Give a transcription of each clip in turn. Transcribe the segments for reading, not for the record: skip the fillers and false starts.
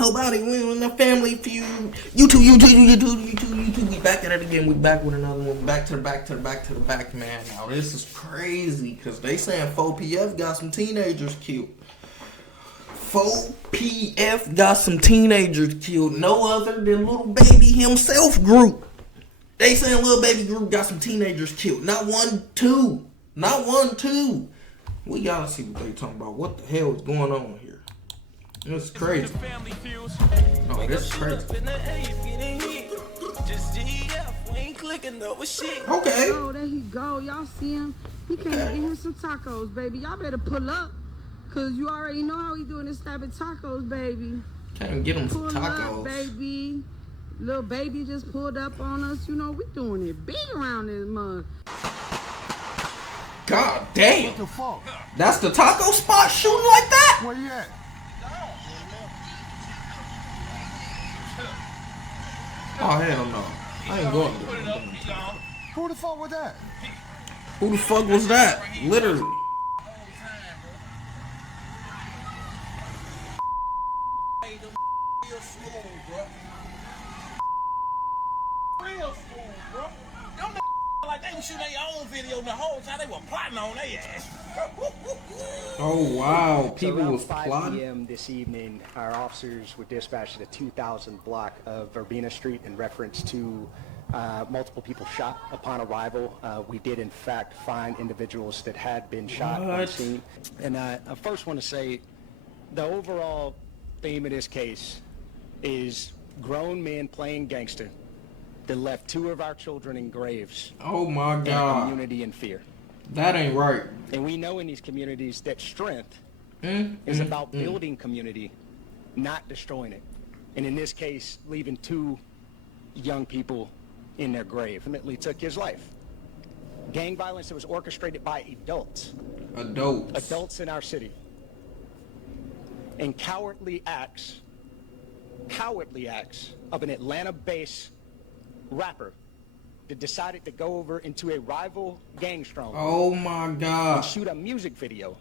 nobody. We in the family feud. YouTube. We back at it again. We back with another one. Back to the back, man. Now this is crazy because they saying 4PF got some teenagers killed. 4PF got some teenagers killed. No other than Lil Baby himself group. They saying Lil Baby group got some teenagers killed. Not one, two. We gotta see what they talking about. What the hell is going on here? This is crazy. Oh, this is crazy. Okay. Oh, there he go. Y'all see him? He came to get him some tacos, baby. Y'all better pull up. Cause you already know how he doing this type of tacos, baby. Can't get him some pull tacos. Up, baby. Little baby just pulled up on us. You know, we doing it big around this mug. God damn. What the fuck? That's the taco spot shooting like that? Where you at? Oh, hell no. I ain't going there. Who the fuck was that? Who the fuck was that? Literally. Like they were shooting their own video the whole time they were plotting on their ass. Oh wow, people so was 5 plotting. p.m. this evening, our officers were dispatched to the 2000 block of Verbena Street in reference to multiple people shot upon arrival. We did in fact find individuals that had been shot on scene. And I first want to say the overall theme of this case is grown men playing gangster that left 2 of our children in graves. Oh my and God. community in fear. That ain't right. And we know in these communities that strength is about building community, not destroying it. And in this case, leaving 2 young people in their grave. Ultimately took his life. Gang violence that was orchestrated by adults. Adults in our city. And cowardly acts of an Atlanta-based rapper that decided to go over into a rival gang stronghold. Oh my God. And shoot a music video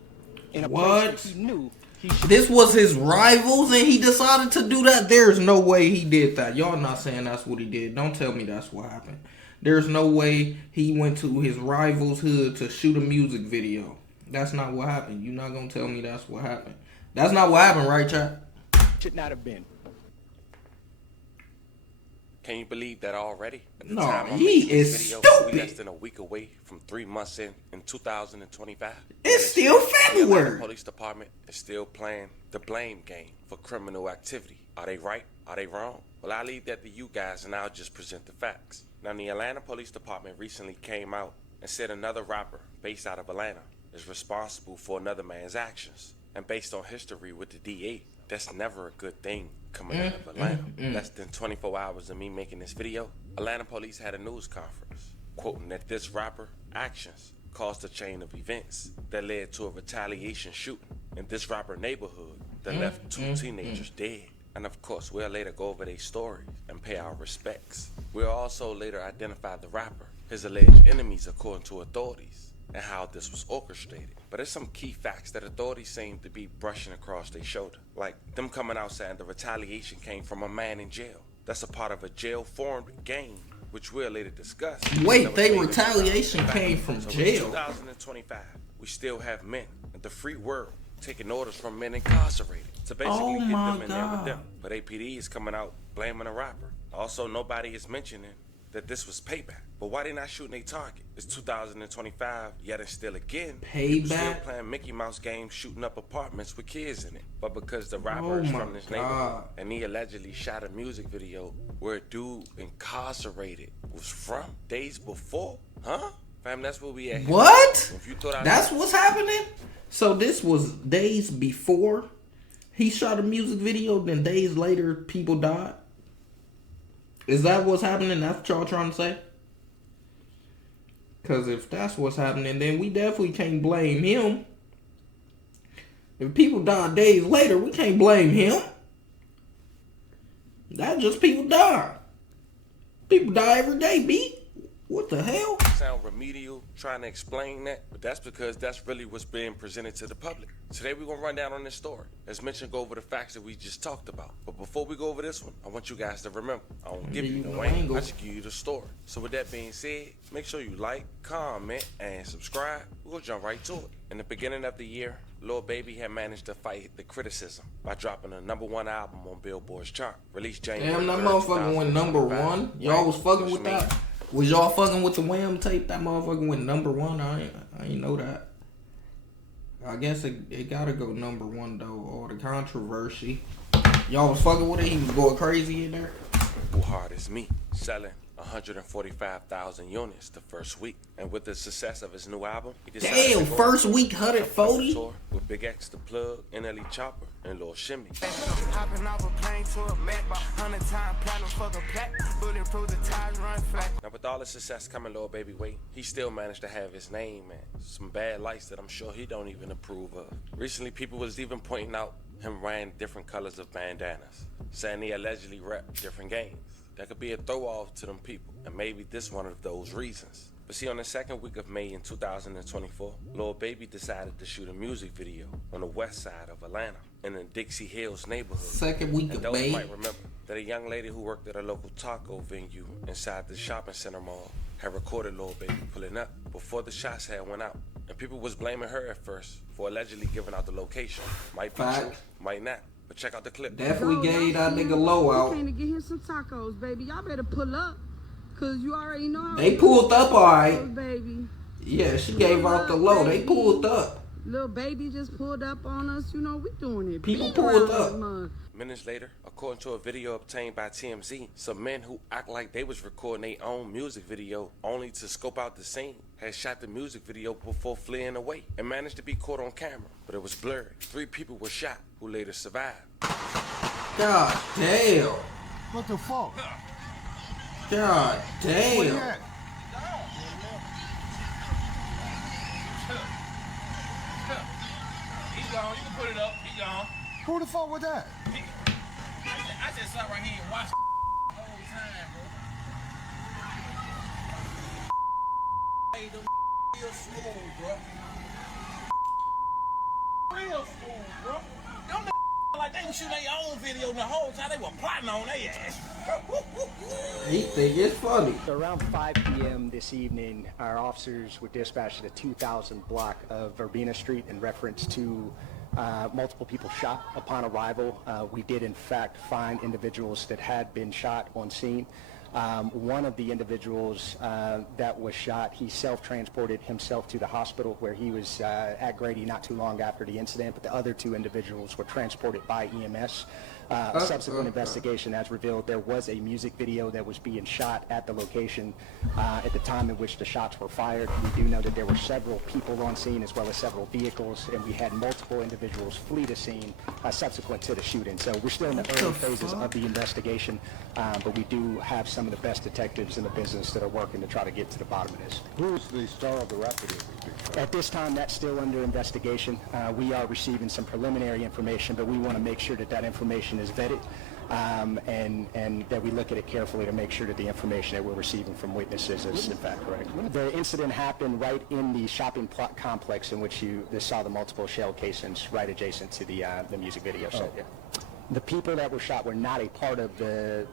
in a What? place that he knew he should. This was his rivals and he decided to do that? There's no way he did that. Y'all not saying that's what he did. Don't tell me that's what happened. There's no way he went to his rival's hood to shoot a music video. That's not what happened. You're not gonna tell me that's what happened. That's not what happened, right, chat? Should not have been. Can you believe that already? At the No, time I'm he making this is video, stupid. We less than a week away from 3 months in 2025. It's still The Atlanta February. Police Department is still playing the blame game for criminal activity. Are they right? Are they wrong? Well, I'll leave that to you guys and I'll just present the facts. Now, the Atlanta Police Department recently came out and said another rapper based out of Atlanta is responsible for another man's actions. And based on history with the DA, that's never a good thing coming out of Atlanta. Less than 24 hours of me making this video, Atlanta police had a news conference quoting that this rapper actions caused a chain of events that led to a retaliation shooting in this rapper neighborhood that left 2 teenagers dead. And of course, we'll later go over their stories and pay our respects. We'll also later identify the rapper, his alleged enemies according to authorities, and how this was orchestrated. But there's some key facts that authorities seem to be brushing across their shoulder. Like them coming out saying the retaliation came from a man in jail. That's a part of a jail-formed gang, which we'll later discuss. Wait, they retaliation came from So jail. in 2025, we still have men in the free world taking orders from men incarcerated to basically get them in there with them. But APD is coming out blaming a rapper. Also, nobody is mentioning that this was payback. But why they not shooting a target? It's 2025, yet it's still again. People still Payback? playing Mickey Mouse games, shooting up apartments with kids in it. But because the rapper is from this neighborhood and he allegedly shot a music video where a dude incarcerated was from days before, huh? Fam, that's where we at. What? If you thought That's what's happening? So this was days before he shot a music video, then days later people died? Is that what's happening? That's what y'all trying to say? Because if that's what's happening, then we definitely can't blame him. If people die days later, we can't blame him. That just people die. People die every day, B. What the hell? Sound remedial trying to explain that, but that's because that's really what's being presented to the public. Today we're gonna run down on this story. As mentioned, go over the facts that we just talked about. But before we go over this one, I want you guys to remember, I don't give you no angle, I just give you the story. So with that being said, make sure you like, comment, and subscribe. We're gonna jump right to it. In the beginning of the year, Lil Baby had managed to fight the criticism by dropping a #1 album on Billboard's chart. Released January. Damn, that motherfucker went #1. Y'all was fucking with that? Was y'all fucking with the Wham tape? That motherfucker went #1. I ain't know that. I guess it gotta go #1 though. All the controversy. Y'all was fucking with it? He was going crazy in there? Who hard as me, selling 145,000 units the first week. And with the success of his new album, he decided Damn, first week 140? tour with Big X, The Plug, NLE Chopper, and Lil Shimmy. Hopping off a plane to a Mac, 100 times platinum fucking plaque. Bulletproof, the tires run flat. Now with all the success coming Lil Baby way, he still managed to have his name and some bad lights that I'm sure he don't even approve of. Recently, people was even pointing out him wearing different colors of bandanas, saying he allegedly rep different gangs. That could be a throw off to them people, and maybe this one of those reasons. But see, on the second week of May in 2024, Lil Baby decided to shoot a music video on the west side of Atlanta in the Dixie Hills neighborhood. Second week And of those May. might remember that a young lady who worked at a local taco venue inside the shopping center mall had recorded Lil Baby pulling up before the shots had went out. And people was blaming her at first for allegedly giving out the location. Might be true, might not. But check out the clip. Definitely gave that nigga low out. Came to get him some tacos, baby. Y'all better pull up, cause you already know how They pulled up alright. baby. Yeah, she gave out the low. They pulled up. Little Baby just pulled up on us. You know, we doing it. People big pulled around up. this month. Minutes later, according to a video obtained by TMZ, some men who act like they was recording their own music video only to scope out the scene had shot the music video before fleeing away and managed to be caught on camera, but it was blurry. 3 people were shot who later survived. God damn. What the fuck? God Where you damn. at? He gone. You can put it up. He gone. Who the fuck was that? I just sat right here and watched the whole time, bro. Hey, them real smooth, bro. Real smooth, bro. Them like they was shooting their own video the whole time they were plotting on their ass. He think it's funny. So around 5 p.m. this evening, our officers were dispatched to the 2000 block of Verbena Street in reference to multiple people shot. Upon arrival, we did in fact find individuals that had been shot on scene. One of the individuals that was shot, he self-transported himself to the hospital where he was at Grady not too long after the incident, but the other 2 individuals were transported by EMS. A subsequent investigation has revealed there was a music video that was being shot at the location at the time in which the shots were fired. We do know that there were several people on scene as well as several vehicles, and we had multiple individuals flee the scene subsequent to the shooting. So we're still in the early phases of the investigation, but we do have some of the best detectives in the business that are working to try to get to the bottom of this. Who's the star of the record? At this time, that's still under investigation. We are receiving some preliminary information, but we want to make sure that that information is vetted and that we look at it carefully to make sure that the information that we're receiving from witnesses is in fact correct. The incident happened right in the shopping complex in which you saw the multiple shell casings right adjacent to the music video set. Yeah. The people that were shot were not a part of the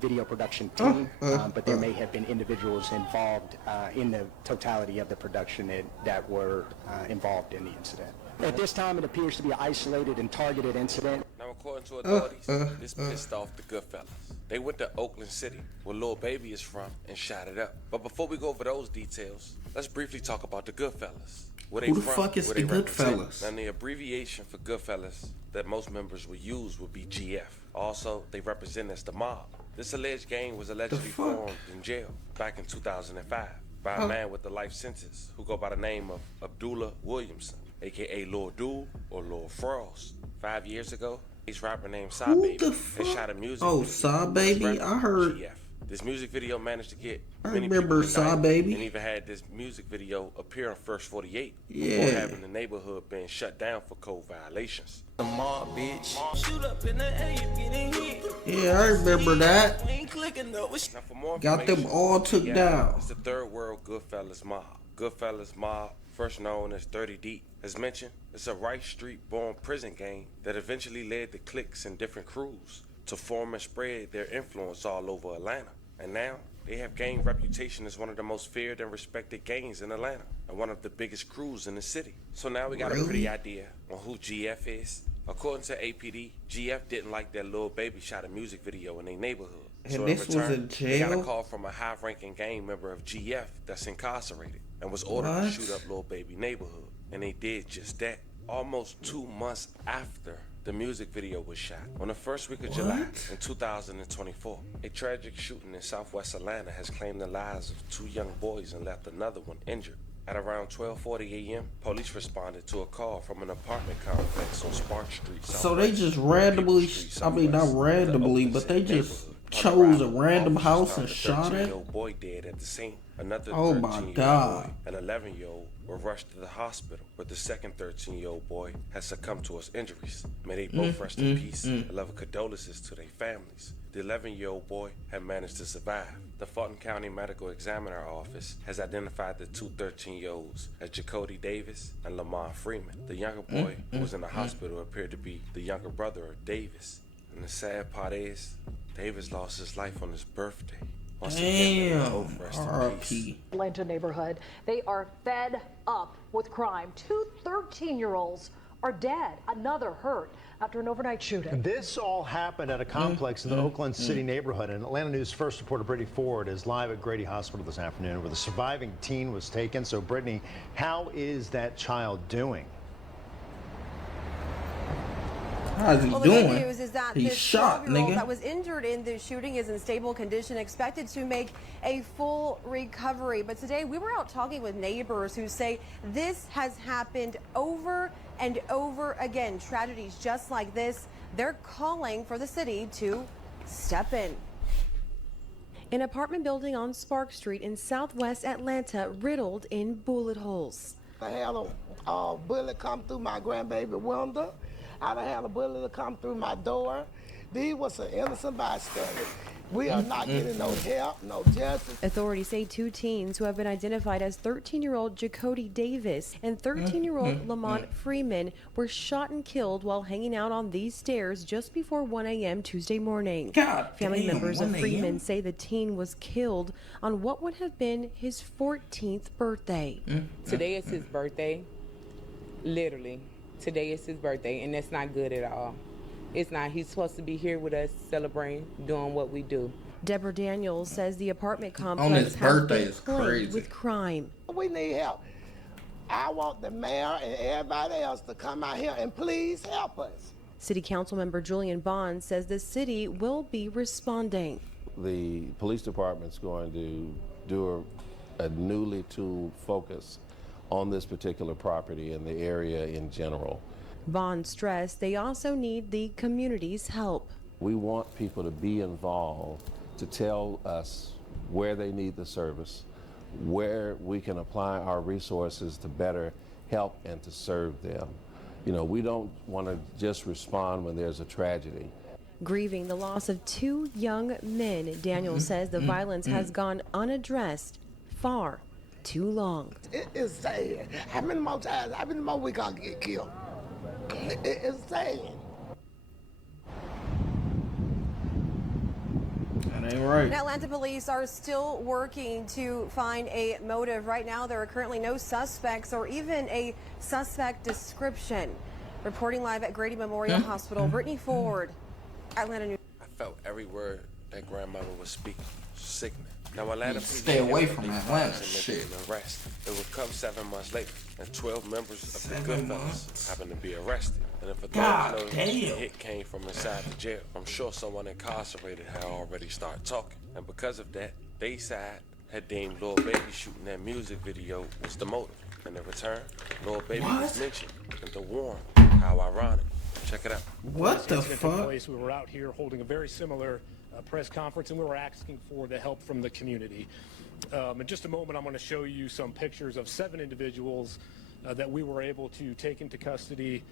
video production team, but there may have been individuals involved in the totality of the production that were involved in the incident. At this time, it appears to be an isolated and targeted incident. Now, according to authorities, this pissed off the Goodfellas. They went to Oakland City, where Lil Baby is from, and shot it up. But before we go over those details, let's briefly talk about the Goodfellas. Where they Who the from, fuck is where the they represent. Goodfellas? Now, the abbreviation for Goodfellas that most members would use would be GF. Also, they represent as the mob. This alleged gang was allegedly formed in jail back in 2005 by a man with a life sentence who go by the name of Abdullah Williamson, aka Lord Dude or Lord Frost. 5 years ago, this rapper named Saw Who Baby the had fuck? shot a music Oh, video Saw with Baby? rapper I heard. GF. This music video managed to get I many remember people Saw united, Baby. and even had this music video appear on First 48 before Yeah. having the neighborhood being shut down for code violations. The mob, bitch. Shoot up in the air, you getting hit. Yeah, I remember that. We ain't clicking fucking know it. Now, for more Got them information, all took down. It's the third world Goodfellas mob. Goodfellas mob, first known as 30 Deep. As mentioned, it's a Rice Street-born prison gang that eventually led to cliques and different crews to form and spread their influence all over Atlanta. And now, they have gained reputation as one of the most feared and respected gangs in Atlanta and one of the biggest crews in the city. So now we got a pretty idea on who GF is. According to APD, GF didn't like that Lil Baby shot a music video in their neighborhood. And So this in return, was in they got a jail? call from a high-ranking gang member of GF that's incarcerated and was ordered to shoot up Lil Baby neighborhood. And they did just that. Almost 2 months after the music video was shot, on the first week of July in 2024, a tragic shooting in Southwest Atlanta has claimed the lives of 2 young boys and left another one injured. At around 12:40 a.m., police responded to a call from an apartment complex on Spark Street. So they just randomly, I mean not randomly, but they just chose a random house and shot it? 13-year-old boy dead at the scene. Another Oh my 13-year-old God. boy and 11-year-old were rushed to the hospital, but the second 13-year-old boy has succumbed to his injuries. May they both rest in peace. A level of condolences to their families. The 11-year-old boy had managed to survive. The Fulton County Medical Examiner Office has identified the 2 13-year-olds as Jacody Davis and Lamont Freeman. The younger boy who was in the hospital appeared to be the younger brother of Davis. And the sad part is, Davis lost his life on his birthday. Once again, may they both rest in peace. R.I.P. Atlanta neighborhood. They are fed up with crime. 2 13-year-olds are dead, another hurt after an overnight shooting. This all happened at a complex in the Oakland City neighborhood. And Atlanta News first reporter Brittany Ford is live at Grady Hospital this afternoon where the surviving teen was taken. So Brittany, how is that child doing? How's he Well, doing? the good news is that He's this shot, 12-year-old nigga. that was injured in the shooting is in stable condition, expected to make a full recovery. But today we were out talking with neighbors who say this has happened over and over again. Tragedies just like this, they're calling for the city to step in. An apartment building on Spark Street in southwest Atlanta riddled in bullet holes. I had a bullet come through my grandbaby window. I done had a bullet come through my door. These was an innocent bystander. We are not getting no help, no justice. Authorities say 2 teens who have been identified as 13-year-old Jacody Davis and 13-year-old Lamont Freeman were shot and killed while hanging out on these stairs just before 1 a.m. Tuesday morning. God Family damn, members of 1 Freeman a.m.? say the teen was killed on what would have been his 14th birthday. Today is his birthday, literally. Today is his birthday, and that's not good at all. It's not. He's supposed to be here with us, celebrating, doing what we do. Deborah Daniels says the apartment On complex his has birthday been is plagued crazy. with crime. We need help. I want the mayor and everybody else to come out here and please help us. City Council member Julian Bond says the city will be responding. The police department's going to do a newly tuned focus on this particular property and the area in general. Bond stressed they also need the community's help. We want people to be involved, to tell us where they need the service, where we can apply our resources to better help and to serve them. You know, we don't want to just respond when there's a tragedy. Grieving the loss of 2 young men, Daniel says the violence has gone unaddressed far too long. It is sad. How many more times, how many more we gonna get killed? It is sad. That ain't right. Atlanta police are still working to find a motive. Right now, there are currently no suspects or even a suspect description. Reporting live at Grady Memorial Hospital, Brittany Ford, Atlanta News. I felt every word that grandmother was speaking. Sickening. Now, Atlanta Stay away from Atlanta and shit. an arrest. It would come 7 months later, and 12 members of the Goodfellas happened to be arrested. And if God authorities damn. know the hit came from inside the jail, I'm sure someone incarcerated had already started talking. And because of that, they side had deemed Lil Baby shooting that music video was the motive. And in return, Lil Baby was mentioned and the warrant. How ironic. Check it out. What the fuck? We were out here holding a very similar press conference, and we were asking for the help from the community. In just a moment, I'm going to show you some pictures of 7 individuals that we were able to take into custody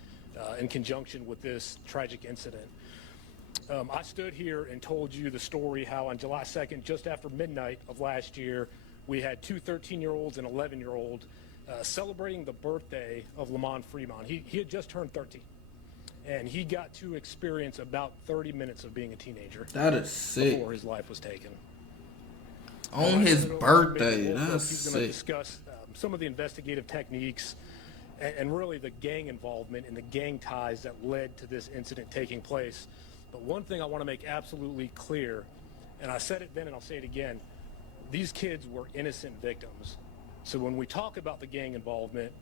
in conjunction with this tragic incident. I stood here and told you the story how on July 2nd, just after midnight of last year, we had two 13-year-olds and 11-year-old celebrating the birthday of Lamont Fremont. He had just turned 13, and he got to experience about 30 minutes of being a teenager. That is sick. Before his life was taken. On his birthday, that's He's going to sick. discuss some of the investigative techniques and really the gang involvement and the gang ties that led to this incident taking place. But one thing I want to make absolutely clear, and I said it then and I'll say it again, these kids were innocent victims. So when we talk about the gang involvement,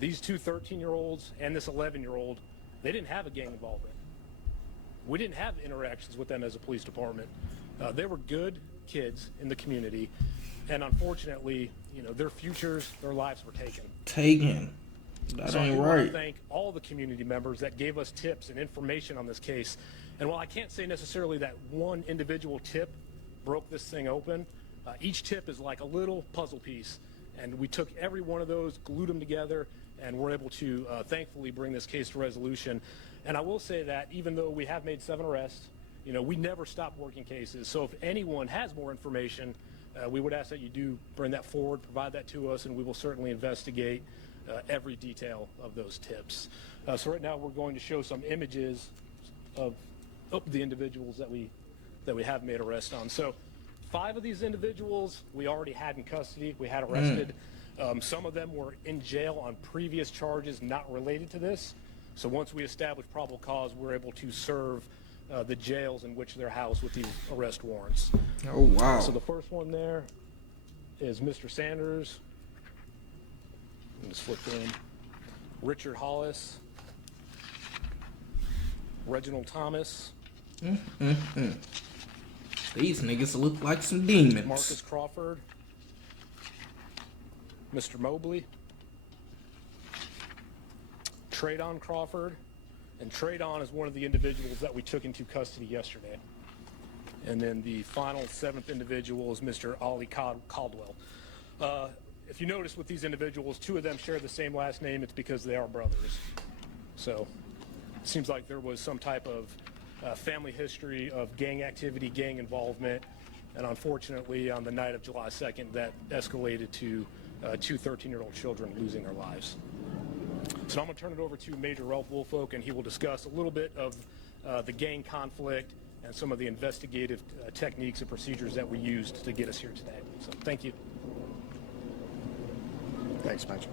these two 13-year-olds and this 11-year-old, they didn't have a gang involvement. We didn't have interactions with them as a police department. They were good kids in the community, and unfortunately, you know, their futures, their lives were taken. Taken. That ain't I want right. to thank all the community members that gave us tips and information on this case. And while I can't say necessarily that one individual tip broke this thing open, each tip is like a little puzzle piece. And we took every one of those, glued them together, and we're able to thankfully bring this case to resolution. And I will say that even though we have made 7 arrests, you know, we never stop working cases. So if anyone has more information, we would ask that you do bring that forward, provide that to us, and we will certainly investigate every detail of those tips. So right now we're going to show some images of the individuals that we have made arrests on. So 5 of these individuals we already had in custody, we had arrested. Some of them were in jail on previous charges not related to this. So once we establish probable cause, we're able to serve the jails in which they're housed with these arrest warrants. Oh, wow. So the first one there is Mr. Sanders. Let me just flip through him. Richard Hollis. Reginald Thomas. These niggas look like some demons. Marcus Crawford. Mr. Mobley. Traydon Crawford. And Traydon is one of the individuals that we took into custody yesterday. And then the final 7th individual is Mr. Ollie Caldwell. If you notice with these individuals, 2 of them share the same last name. It's because they are brothers. So it seems like there was some type of family history of gang activity, gang involvement. And unfortunately, on the night of July 2nd, that escalated to 2 13-year-old children losing their lives. So I'm going to turn it over to Major Ralph Woolfolk, and he will discuss a little bit of the gang conflict and some of the investigative techniques and procedures that we used to get us here today. So thank you. Thanks, Major.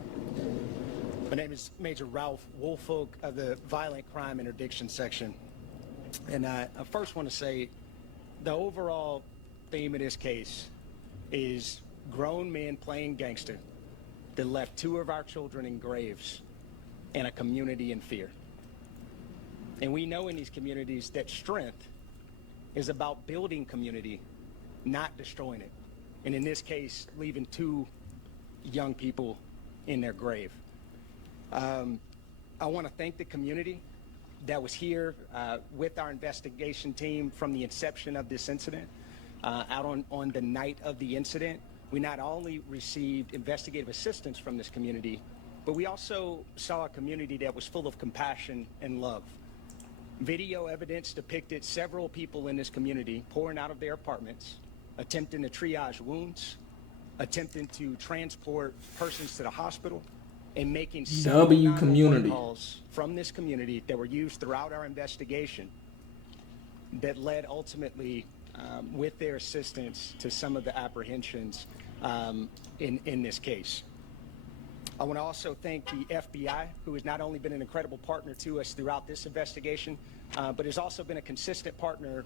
My name is Major Ralph Woolfolk of the Violent Crime Interdiction Section. And I first want to say the overall theme of this case is grown men playing gangster that left 2 of our children in graves and a community in fear. And we know in these communities that strength is about building community, not destroying it. And in this case, leaving 2 young people in their grave. I want to thank the community that was here with our investigation team from the inception of this incident. Out on the night of the incident, we not only received investigative assistance from this community, but we also saw a community that was full of compassion and love. Video evidence depicted several people in this community pouring out of their apartments, attempting to triage wounds, attempting to transport persons to the hospital, and making W community calls from this community that were used throughout our investigation that led ultimately, with their assistance, to some of the apprehensions in this case. I want to also thank the FBI, who has not only been an incredible partner to us throughout this investigation, but has also been a consistent partner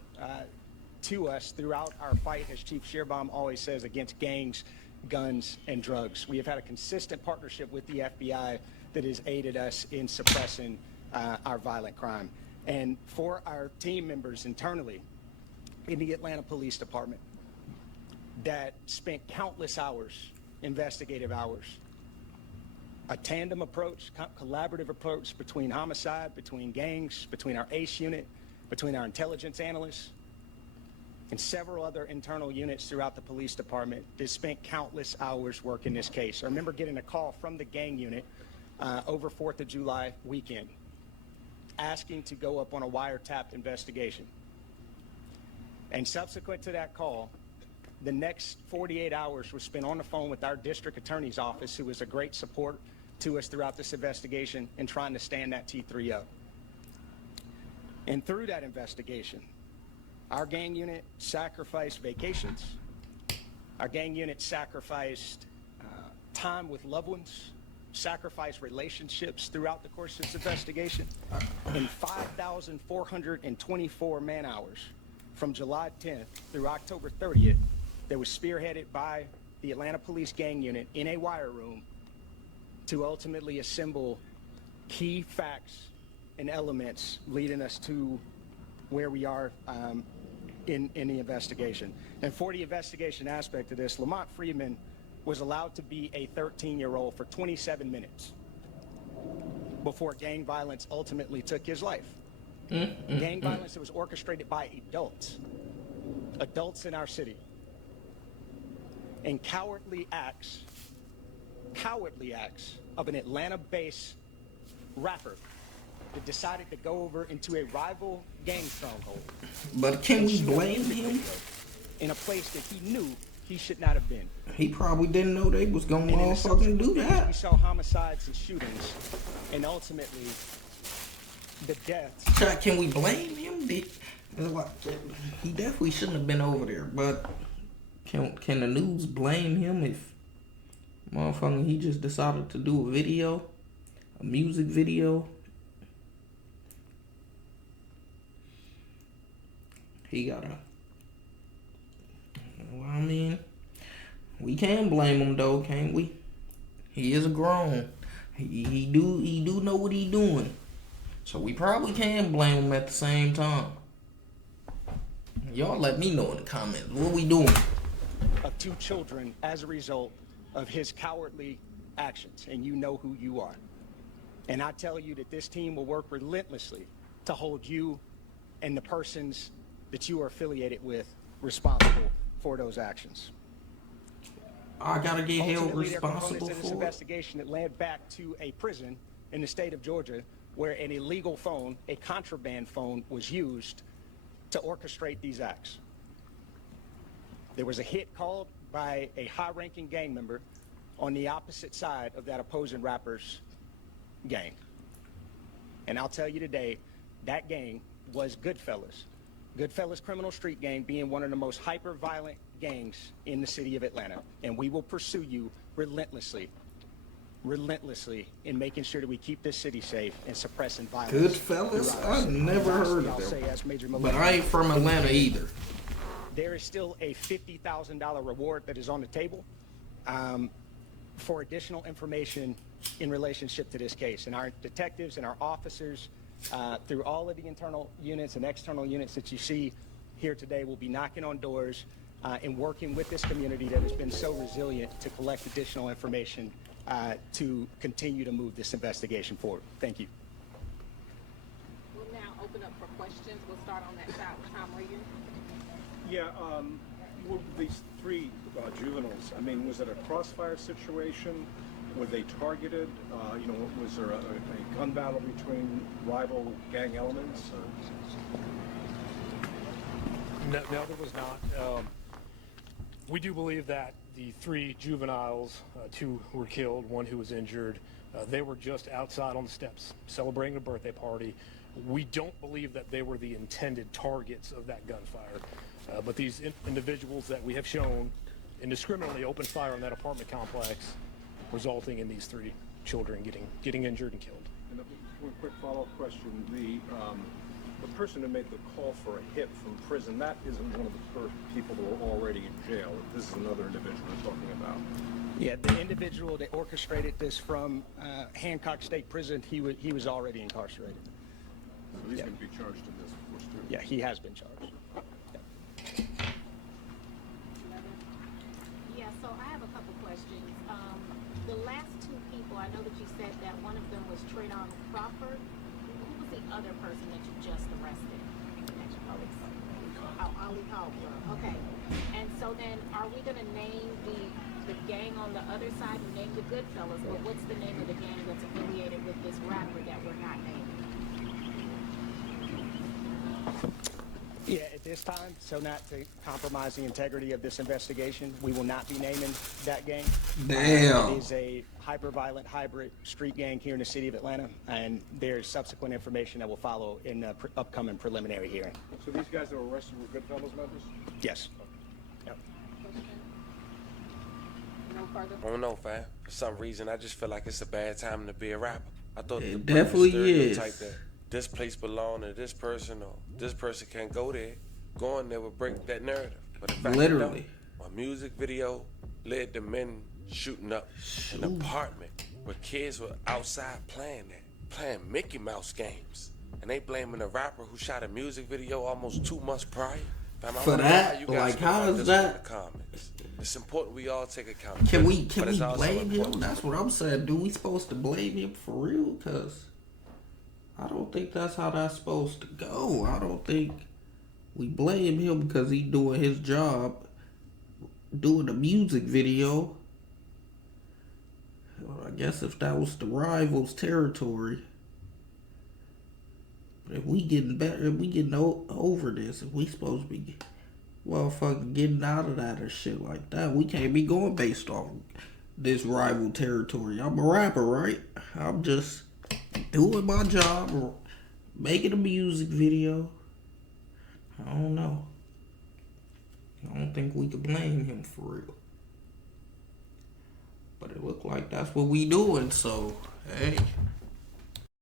to us throughout our fight, as Chief Shearbaum always says, against gangs, guns, and drugs. We have had a consistent partnership with the FBI that has aided us in suppressing our violent crime. And for our team members internally in the Atlanta Police Department that spent countless hours, investigative hours, a tandem approach, collaborative approach between homicide, between gangs, between our ACE unit, between our intelligence analysts, and several other internal units throughout the police department that spent countless hours working this case. I remember getting a call from the gang unit over 4th of July weekend. asking to go up on a wiretapped investigation. And subsequent to that call, the next 48 hours were spent on the phone with our district attorney's office, who was a great support to us throughout this investigation and trying to stand that T3 up. And through that investigation, our gang unit sacrificed vacations. Our gang unit sacrificed time with loved ones, sacrificed relationships throughout the course of this investigation. In 5,424 man hours from July 10th through October 30th, that was spearheaded by the Atlanta Police Gang Unit in a wire room to ultimately assemble key facts and elements leading us to where we are in the investigation. And for the investigation aspect of this, Lamont Freeman was allowed to be a 13-year-old for 27 minutes before gang violence ultimately took his life. Gang violence that was orchestrated by adults in our city. And cowardly acts of an Atlanta-based rapper that decided to go over into a rival gang stronghold. But can we blame him? In a place that he knew he should not have been. He probably didn't know they was gonna motherfucking do that. We saw homicides and shootings, and ultimately the deaths. Can we blame him? He definitely shouldn't have been over there. But can the news blame him if motherfucking he just decided to do a video, a music video? He gotta. Well, I mean, we can blame him though, can't we? He is grown. He do know what he doing. So we probably can blame him at the same time. Y'all let me know in the comments. What we doing? Of 2 children as a result of his cowardly actions, and you know who you are. And I tell you that this team will work relentlessly to hold you and the persons that you are affiliated with responsible for those actions. I gotta get held Ultimately, responsible this for investigation that led back to a prison in the state of Georgia where an illegal phone, a contraband phone, was used to orchestrate these acts. There was a hit called by a high-ranking gang member on the opposite side of that opposing rapper's gang. And I'll tell you today, that gang was Goodfellas. Goodfellas Criminal Street Gang being one of the most hyper-violent gangs in the city of Atlanta. And we will pursue you relentlessly in making sure that we keep this city safe and suppressing violence. Goodfellas? I've never heard of them. But I ain't from Atlanta either. There is still a $50,000 reward that is on the table for additional information in relationship to this case. And our detectives and our officers, through all of the internal units and external units that you see here today, will be knocking on doors and working with this community that has been so resilient to collect additional information to continue to move this investigation forward. Thank you. We'll now open up for questions. We'll start on that side with Tom Regan. Yeah, well, these 3 juveniles, I mean, was it a crossfire situation? Were they targeted? Was there a gun battle between rival gang elements? No, there was not. We do believe that the 3 juveniles, 2 who were killed, 1 who was injured, they were just outside on the steps celebrating a birthday party. We don't believe that they were the intended targets of that gunfire. But these individuals that we have shown indiscriminately opened fire on that apartment complex, resulting in these 3 children getting injured and killed. And one quick follow-up question: the person who made the call for a hit from prison, that isn't one of the first people who are already in jail. This is another individual we're talking about. Yeah, the individual that orchestrated this from Hancock State Prison, he was already incarcerated. So he's going to be charged in this, of course, too. Yeah, he has been charged. Yeah, so I have a couple questions. The last 2 people, I know that you said that one of them was Trayvon Crawford. Who was the other person that you just arrested? Ali Caldwell. Okay. And so then, are we going to name the gang on the other side? We named the Goodfellas, but what's the name of the gang that's affiliated with this rapper that we're not naming? Yeah, at this time, so not to compromise the integrity of this investigation, we will not be naming that gang. Damn. It is a hyper-violent hybrid street gang here in the city of Atlanta, and there's subsequent information that will follow in the upcoming preliminary hearing. So these guys that were arrested were Goodfellas members? Yes. Yep. No further. I don't know, fam. For some reason, I just feel like it's a bad time to be a rapper. I thought the definitely stereotype is. that this place belong to this person or this person can't go there. Going there would break that narrative. But in fact, Literally. a music video led to men shooting up an apartment where kids were outside playing Mickey Mouse games. And they blaming a rapper who shot a music video almost 2 months prior. Fam, For that, like, how is that? In the comments. It's important we all take accountability. Can we but it's also blame him? important That's what I'm saying. Do we supposed to blame him for real? Because I don't think that's how that's supposed to go. I don't think we blame him because he doing his job, doing a music video. Well, I guess if that was the rivals' territory. But if we getting better, if we getting over this, if we supposed to be motherfucking getting out of that or shit like that, we can't be going based off this rival territory. I'm a rapper, right? I'm just doing my job, making a music video. I don't know. I don't think we could blame him for real. But it looked like that's what we doing, so, hey.